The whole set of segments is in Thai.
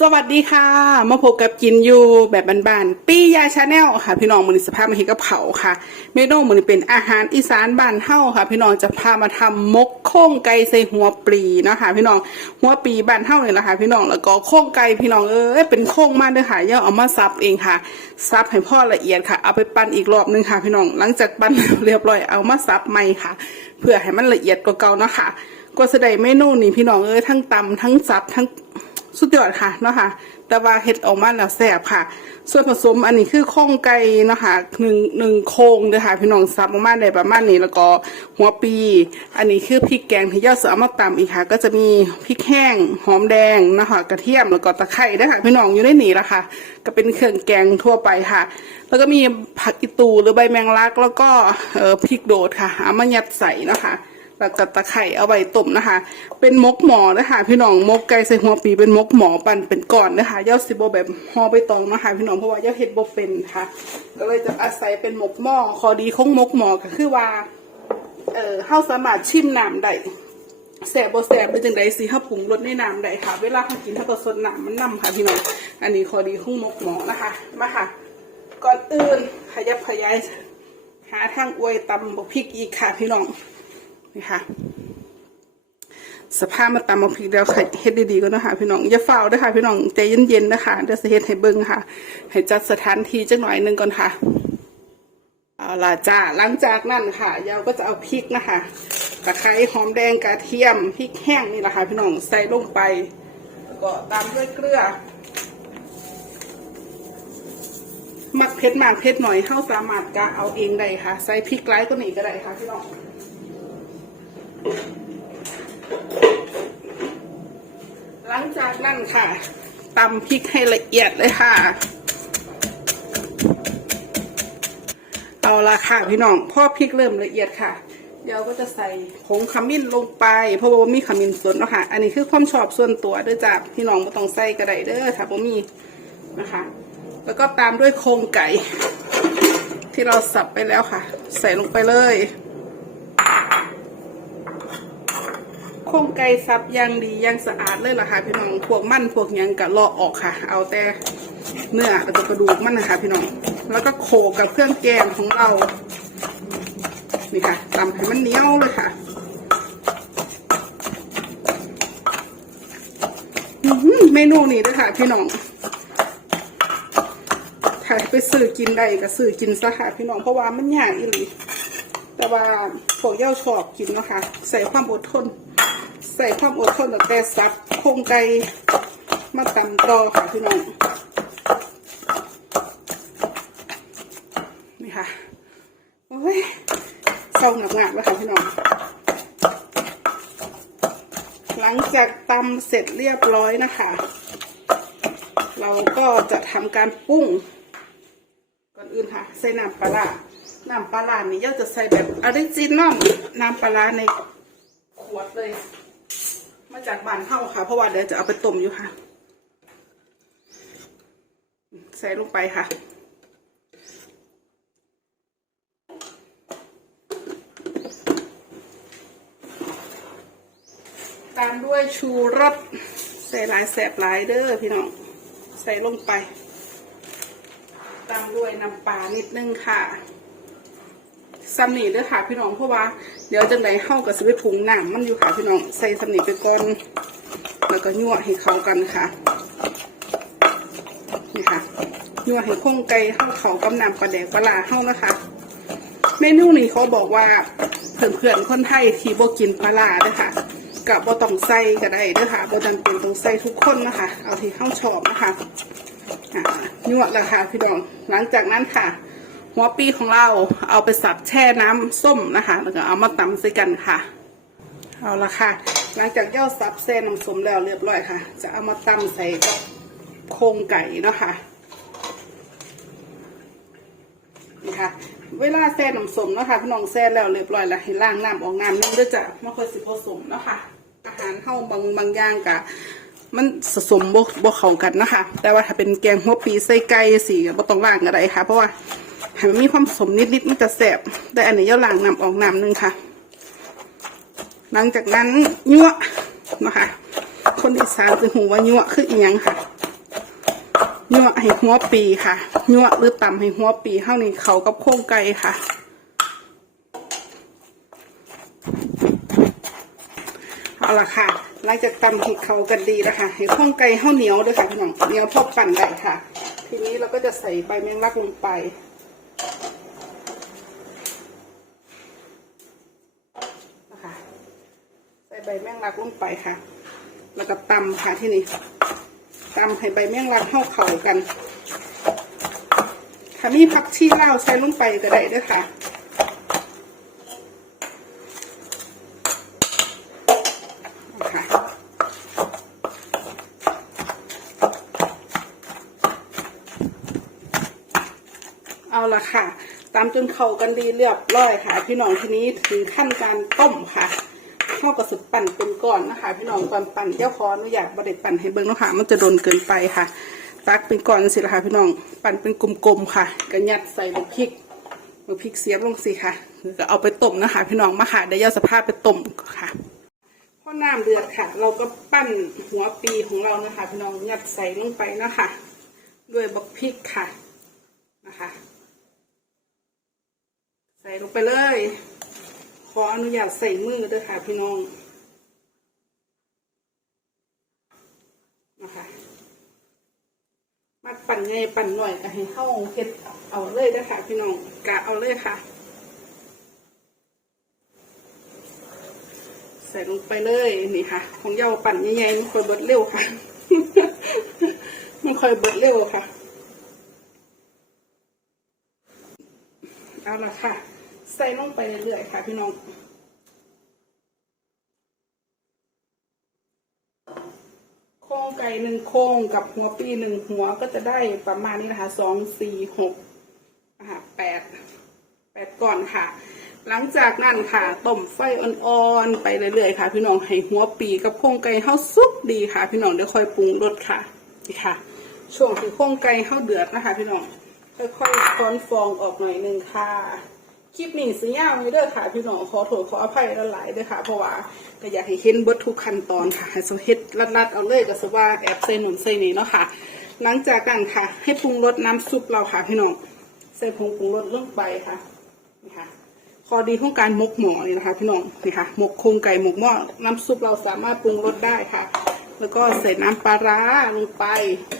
สวัสดีค่ะ มาพบกับกินยูแบบบ้านๆปี้ยาชาแนลค่ะ พี่น้องมือนสภาพมาเห็นกับเผาค่ะเมนูมือนเป็นอาหารอีสานบ้านเฮาค่ะ พี่น้องจะพามาทำมกโค้งไก่ใส่หัวปลีนะคะ พี่น้องหัวปลีบ้านเฮาเนี่ยแหละค่ะ พี่น้องแล้วก็โค้งไก่พี่น้องเอ้ยเป็นโค้งมากเลยค่ะย่าเอามาซับเองค่ะซับให้พ่อละเอียดค่ะ เอาไปปั้นอีกรอบนึงค่ะ พี่น้องหลังจากปั้นเรียบร้อยเอามาซับใหม่ค่ะ เพื่อให้มันละเอียดกว่าเก่าเนาะค่ะ ก็แสดงเมนูนี้พี่น้องเอ้ยทั้งตำทั้งซับทั้ง สุดยอดค่ะเนาะค่ะ แต่ว่าเฮ็ดออกมาแล้วแซ่บค่ะ ส่วนผสมอันนี้คือโครงไก่เนาะค่ะหนึ่งหนึ่งโครงเด้อค่ะพี่น้องซับออกมาได้ประมาณนี้แล้วก็หัวปี อันนี้คือพริกแกงที่ย่าเสือเอามาตำอีกค่ะ ก็จะมีพริกแห้งหอมแดงเนาะคะกระเทียมแล้วก็ตะไคร้เด้ค่ะพี่น้องอยู่ในนี้ละค่ะ ก็เป็นเครื่องแกงทั่วไปค่ะ แล้วก็มีผักอีตูหรือใบแมงลัก แล้วก็เอ่อพริกโดดค่ะเอามายัดใส่เนาะค่ะ แล้วก็ตะไคร่เอาไว้ต้มนะคะ เป็นมกหมอนะคะพี่น้องมกไก่ใส่หัวปีเป็นมกหมอปั่นเป็นก้อนนะคะย่าสิบแบบห่อใบตองนะคะพี่น้องเพราะว่าย่าเฮ็ดบ่เป็นค่ะ ก็เลยจะอาศัยเป็นมกหม้อขอดีของมกหมอก็คือว่า เอ่อเฮาสามารถชิมน้ำได้แสบบ่แสบเป็นจังไดสิเฮาปรุงรสในน้ำได้ค่ะ เวลาเฮากินเฮาก็สดน้ำมันนํค่ะพี่น้อง อันนี้ขอดีของมกหมอนะคะ มาค่ะ ก่อนอื่นขยับขยายหาทางอวยตำบกพริกอีกค่ะพี่น้อง นี่ค่ะสภาพมาตำบกพริกแล้วเฮ็ดดีๆก็นะคะพี่น้องอย่าเฝ้าวด้วยค่ะ พี่น้องใจเย็นๆนะคะเดี๋ยวจะเฮ็ดให้เบิ่งค่ะ ให้จัดสถานที่จักหน่อยหนึงก่อนค่ะเอาล่ะจ้าหลังจากนั้นค่ะเราก็จะเอาพริกนะคะตะไคร้หอมแดงกระเทียมพริกแห้งนี่แหละค่ะพี่น้องใส่ลงไปแล้วก็ตามด้วยเกลือมักเผ็ดมากเผ็ดหน่อยเข้าสามารถกะเอาเองได้ค่ะ ใส่พริกไร้ก็หนีก็ได้ค่ะพี่น้อง หลังจากนั้นค่ะตำพริกให้ละเอียดเลยค่ะ เอาละค่ะพี่น้องพอพริกเริ่มละเอียดค่ะ เดี๋ยวก็จะใส่ผงขมิ้นลงไป เพราะว่ามีขมิ้นสดเนาะค่ะ อันนี้คือความชอบส่วนตัวด้อจ้ะพี่น้องไม่ต้องใส่กระไดเด้อค่ะบ่มีนะคะ แล้วก็ตามด้วยโครงไก่ ที่เราสับไปแล้วค่ะ ใส่ลงไปเลย ครงไก่สับยังดียังสะอาดเลยล่ะค่ะพี่น้องพวกมันพวกยังกะเลาะออกค่ะ เอาแต่เนื้อแล้วก็กระดูกมันนะคะพี่น้อง แล้วก็โขลกกับเครื่องแกงของเรานี่ค่ะตำให้มันเหนียวเลยค่ะเมนูนี้ด้วยค่ะพี่น้องถ้าไปซื้อกินได้ก็ซื้อกินซะค่ะพี่น้องเพราะว่ามันยากอีหลีแต่ว่าพวกเย่าชอบกินนะคะใส่ความอดทน ใส่ความอดทนตั้งแต่ซับโครงไก่มาตำต่อค่ะพี่น้องนี่ค่ะโอ้ยเศร้าหนักหนักแล้วค่ะพี่น้องหลังจากตำเสร็จเรียบร้อยนะคะ เราก็จะทำการปรุงก่อนอื่นค่ะ ใส่น้ำปลาร้าน้ำปลาร้านี่ย่าจะใส่แบบออริจินอลน้ำปลาร้าในขวดเลย มาจากบ้านเฮาค่ะ เพราะว่าเดี๋ยวจะเอาไปต้มอยู่ค่ะ ใส่ลงไปค่ะตามด้วยชูรสใส่หลายแสบหลายเด้อพี่น้อง ใส่ลงไป ตามด้วยน้ำปลานิดนึงค่ะ ซัมนี่เด้อค่ะพี่น้องเพราะว่าเดี๋ยวจังไดเข้ากับสไปปรุงน้ำมันอยู่ค่ะพี่น้องใส่ซัมนี่ไปก่อนแล้วก็ยั่วให้เข้ากันค่ะนี่ค่ะยั่วให้ข้งไก่เข้าเขากับน้ำปลาแดกปลาเข้านะคะ เมนูนี้เขาบอกว่าเพื่อนๆคนไทยที่บ่กินปลาเด้อค่ะกับบ่ต้องใส่ก็ได้เด้อค่ะบ่จำเป็นต้องใส่ทุกคนนะคะ เอาที่เข้าชอบนะคะอ่วแล้วค่ะพี่น้องหลังจากนั้นค่ะ หัวปีของเราเอาไปสับแช่น้ำส้มนะคะ แล้วก็เอามาตำใส่กันค่ะ เอาละค่ะ หลังจากย่อสับแช่น้ำส้มแล้วเรียบร้อยค่ะ จะเอามาตำใส่กับโครงไก่เนาะค่ะนี่ค่ะ เวลาแช่น้ำส้มเนาะค่ะพี่น้องแช่แล้วเรียบร้อยแล้วให้ล้างน้ำออกน้ำนึงด้วยจ้ะไม่ค่อยสิผสมเนาะค่ะ อาหารเข้าบางบางอย่างกะมันผสมบกบกเข้ากันนะคะ แต่ว่าถ้าเป็นแกงหัวปีใส่ไก่สีก็บ่ต้องล้างก็ได้ค่ะ เพราะว่า ให้มันมีความสมนิดๆมันจะแสบแต่อันนี้ย่าล้างน้ำออกน้ำนึงค่ะ หลังจากนั้นยั่วนะคะคนอีสานจะหูว่ายั่วคืออีหยังค่ะยั่วให้หัวปีค่ะยั่วหรือตำให้หัวปีเท่านี้เขากับโครงไก่ค่ะเอาละค่ะหลังจากตำให้เขากันดีแล้วค่ะให้ข้องไก่ข้าวเหนียวด้วยค่ะพี่น้องเหนียวพอปั่นได้ค่ะ ทีนี้เราก็จะใส่ใบแมงลักลงไปนะคะใส่ใบแมง ลักลงไปค่ะ แล้วก็ตำค่ะที่นี่ตำให้ใบแมงลักเข้าเข่ากันถ้ามีผักชีเลาใส่ลงไปก็ได้ด้วยค่ะค่ะเอาละค่ะ ตามจนเข้ากันดีเรียบร้อยค่ะ พี่น้องทีนี้ถึงขั้นการต้มค่ะ เข้ากับสุดปั่นเป็นก้อนนะคะ พี่น้องก่อนปั่นเจ้าคออนุญาตบไดปั่นให้เบิ้งนะคะมันจะโดนเกินไปค่ะตักเป็นก้อนสิละค่ะพี่น้องปั่นเป็นกลมๆค่ะก็ยัดใส่ลูกพริกลูกพริกเสียบลงสิค่ะก็เอาไปต้มนะคะ พี่น้องมาค่ะเดียวเอาสภาพไปต้มค่ะพอน้ำเดือดค่ะ เราก็ปั้นหัวปีของเรานะคะ พี่น้องยัดใส่ลงไปนะคะ ด้วยบักพริกค่ะนะคะ ใส่ลงไปเลย ขออนุญาตใส่มือด้วยค่ะพี่น้องนะคะมักปั่นไงปั่นหน่อยก็ให้เข้าเฮ็ดเอาเลยนะคะพี่น้องกะเอาเลยค่ะ ใส่ลงไปเลยนี่ค่ะของเยาปั่นใหญ่ๆไม่ค่อยเบิดเร็วค่ะไม่ค่อยเบิดเร็วค่ะเอาละค่ะ ใส่ลงไปเรื่อยๆค่ะพี่น้องโครงไก่หนึ่งโครงกับหัวปีหนึ่งหัวก็จะได้ประมาณนี้นะคะสองสี่หกแปดแปดก่อนค่ะ หลังจากนั้นค่ะต้มไฟอ่อนๆไปเรื่อยๆค่ะ พี่น้องให้หัวปีกับโครงไก่เข้าสุกดีค่ะ พี่น้องเดี๋ยวค่อยปรุงรสค่ะนี่ค่ะ ช่วงที่โครงไก่เข้าเดือดนะคะ พี่น้องค่อยๆค้อนฟองออกหน่อยหนึงค่ะ คลิปนี้สียาวไม่เด้อค่ะ พี่น้องขอโทษขออภัยหลายๆเด้อค่ะ เพราะว่าก็อยากให้เห็นเบิดทุกขั้นตอนค่ะให้สมเฮ็ดรัดๆเอาเลยก็สว่าแอบใส่หนุนใส่นี่เนาะค่ะ หลังจากนั้นค่ะ ให้ปรุงรสน้ำซุปเราค่ะ พี่น้องใส่ผงปรุงรสลงไปค่ะนี่ค่ะข้อดีของการหมกหมอนี่นะคะ พี่น้องนี่ค่ะหมกโครงไก่หมกหม้อน้ำซุปเราสามารถปรุงรสได้ค่ะ แล้วก็ใส่น้ำปลาร้าลงไป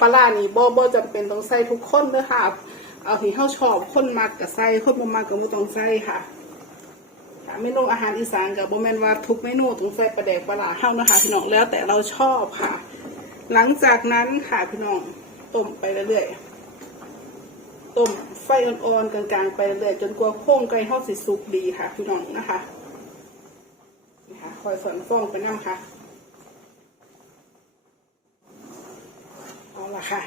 ปลาร้านี่บ่บ่จำเป็นต้องใส่ทุกคนเด้อค่ะ เอาที่เข้าชอบคนมักกับใส่คนบ่มักกับบ่ต้องใส่ค่ะค่ะเมนูอาหารอีสานกับบ่แม่นว่าทุกเมนูต้องใส่ปลาแดกปลาร้าเฮานะคะพี่น้องแล้วแต่เราชอบค่ะ หลังจากนั้นค่ะพี่น้องต้มไปเรื่อยๆต้มไฟอ่อนๆกลางๆไปเรื่อยๆจนกว่าโค้งไก่เฮาสิสุกดีค่ะ พี่น้องนะคะนี่ค่ะคอยสอนฟองไปน้ำค่ะเอาละค่ะ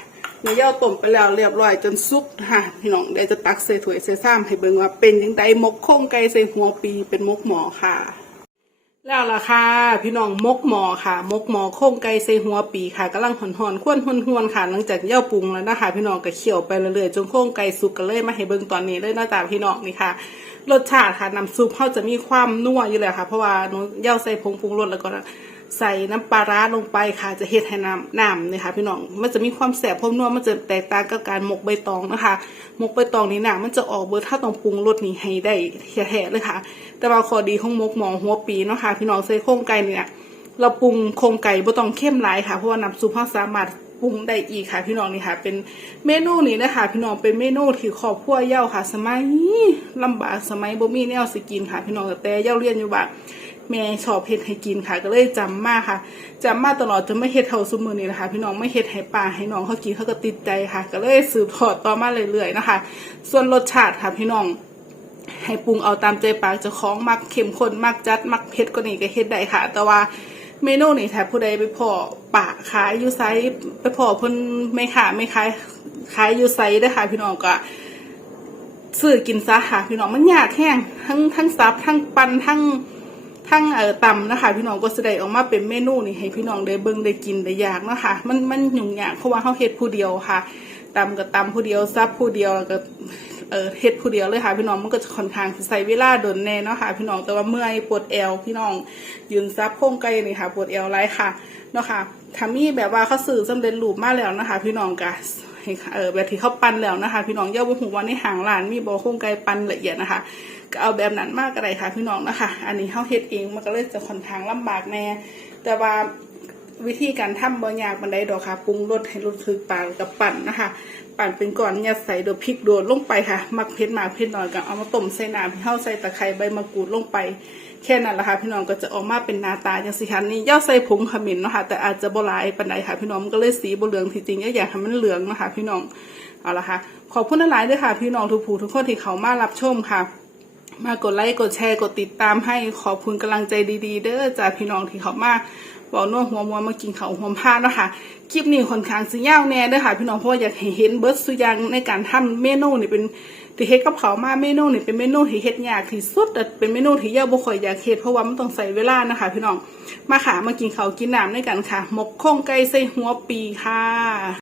นื้อย่าต้มไปแล้วเรียบร้อยจนสุกค่ะพี่น้องเดี๋ยวจะตักใส่ถ้วยใส่ซ้ำให้เบิ่งว่าเป็นยังไงมกโค้งไก่ใส่หัวปีเป็นมกหมอค่ะ แล้วล่ะค่ะ พี่น้องมกหมอค่ะ มกหมอโค้งไก่ใส่หัวปีค่ะกำลังหอนๆควนหวนค่ะ หลังจากย่าปรุงแล้วนะคะ พี่น้องก็เคี่ยวไปเรื่อยๆจนโค้งไก่สุกกันเลยมาให้เบิ่งตอนนี้เลยนะจ๊ะพี่น้องนี่ค่ะรสชาติค่ะน้ำซุปเขาจะมีความนัวอยู่เลยค่ะ เพราะว่าหนูย่าใส่ผงปรุงรสแล้วก็ ใส่น้ำปลาร้าลงไปค่ะ จะเฮ็ดให้น้ำน้ำนี่ยค่ะพี่น้อง มันจะมีความแสบพวกนัวมันจะแตกต่างกับการหมกใบตองนะคะ หมกใบตองนี่น้ำมันจะออกเบอร์ถ้าต้องปรุงรสนี่ให้ได้แท้ๆเลยค่ะ แต่ว่าข้อดีของหมกหมองหัวปีเนาะค่ะพี่น้องใส่โครงไก่เนี่ยเราปรุงโครงไก่บ่ต้องเข้มหลายค่ะเพราะว่าน้ำซุปเราสามารถปรุงได้อีกค่ะ พี่น้องนี่ค่ะ เป็นเมนูนี้นะคะ พี่น้องเป็นเมนูที่ครอบครัวเย้าค่ะ สมัยลำบากสมัยบ่มีแนวสกินค่ะ พี่น้องแต่เย้าเรียนอยู่บ้าน แม่ชอบเฮ็ดให้กินค่ะ ก็เลยจำมากค่ะจำมาตลอดจนไม่เฮ็ดเท่าซุมือนี้นะคะ พี่น้องไม่เฮ็ดให้ป้าให้น้องเขากินเขาก็ติดใจค่ะ ก็เลยสืบทอดต่อมาเรื่อยๆนะคะ ส่วนรสชาติค่ะพี่น้องให้ปรุงเอาตามใจปากเจ้าของมักเข้มข้นมักจัดมักเผ็ดก็นี่ก็เฮ็ดได้ค่ะ แต่ว่าเมนูนี่ถ้าผู้ใดไปพอปะขายอยู่ไซไปพอเพิ่นไม่ขายไม่ขายขายอยู่ไซได้ค่ะ พี่น้องก็ซื้อกินซะค่ะ พี่น้องมันยากแห้งทั้งทั้งซับทั้งปันทั้ง ทั้งเอ่อตำนะคะพี่น้องก็แสดงออกมาเป็นเมนูนี่ให้พี่น้องได้เบิ่งได้กินได้อยากนะคะมันมันยุ่งยากเพราะว่าเขาเฮ็ดผู้เดียวค่ะตำก็ตำผู้เดียวซับผู้เดียวแล้วก็เอ่อเฮ็ดผู้เดียวเลยค่ะพี่น้องมันก็จะค่อนข้างใส่เวลาโดนแน่เนาะค่ะพี่น้องแต่ว่าเมื่อยปวดเอวพี่น้องยืนซับโค้งไก่นี่ค่ะปวดเอวไรค่ะเนาะค่ะถ้ามีแบบว่าเขาสื่อสำเร็จรูปมาแล้วนะคะ พี่น้องก็ ให้เออแบบที่เขาปั้นแล้วนะคะ พี่น้องเย่าบุหูว่าในหางร้านมีบ่โครงไก่ปั้นละเอียดนะคะก็เอาแบบนั้นมากก็ได้ค่ะพี่น้องนะคะ อันนี้เขาเฮ็ดเองมันก็เลยจะค่อนข้างลำบากแน่แต่ว่า วิธีการทำบ่ยากบันไดดอกค่ะปรุงรสให้รสถึกปากกับปั่นนะคะ ปั่นเป็นก้อนยัดใส่โดยพริกโดดลงไปค่ะ มักเผ็ดมากเผ็ดน้อยก็เอามาต้มใส่น้ำที่เฮาใส่ตะไคร้ใบมะกรูดลงไป แค่นั้นแหละค่ะพี่น้องก็จะออกมาเป็นหน้าตาจังสิคะนี่ย่าใส่ผงขมิ้นเนาะค่ะแต่อาจจะบ่หลายปานใดค่ะ พี่น้องก็เลยสีบเหลืองที่จริงก็อยากให้มันเหลืองนะคะพี่น้องเอาละค่ะขอบคุณหลายด้วยค่ะ พี่น้องทุกผู้ทุกคนที่เขามารับชมค่ะมากดไลค์กดแชร์กดติดตามให้ขอบคุณกำลังใจดี ๆ เด้อจากพี่น้องที่เขามา บอกนวดหัวมัวมากินเขาหัวผ้าเนาะค่ะ คลิปนี้ค่อนข้างสิยาวแน่เด้อค่ะ พี่น้องเพราะอยากเห็นเบิร์ดสุยังในการทำเมนูนี่เป็นที่เฮ็ดกับเขาวมาเมนูนี่เป็นเมนูที่เฮ็ดยากที่สุดแต่เป็นเมนูที่ยากบ่ค่อยอยากเฮ็ดเพราะว่ามันต้องใส่เวลานะคะ พี่น้องมาค่ะมากินเขากินน้ำด้วยกันค่ะ หมกข้องไก่ใส่หัวปีค่ะ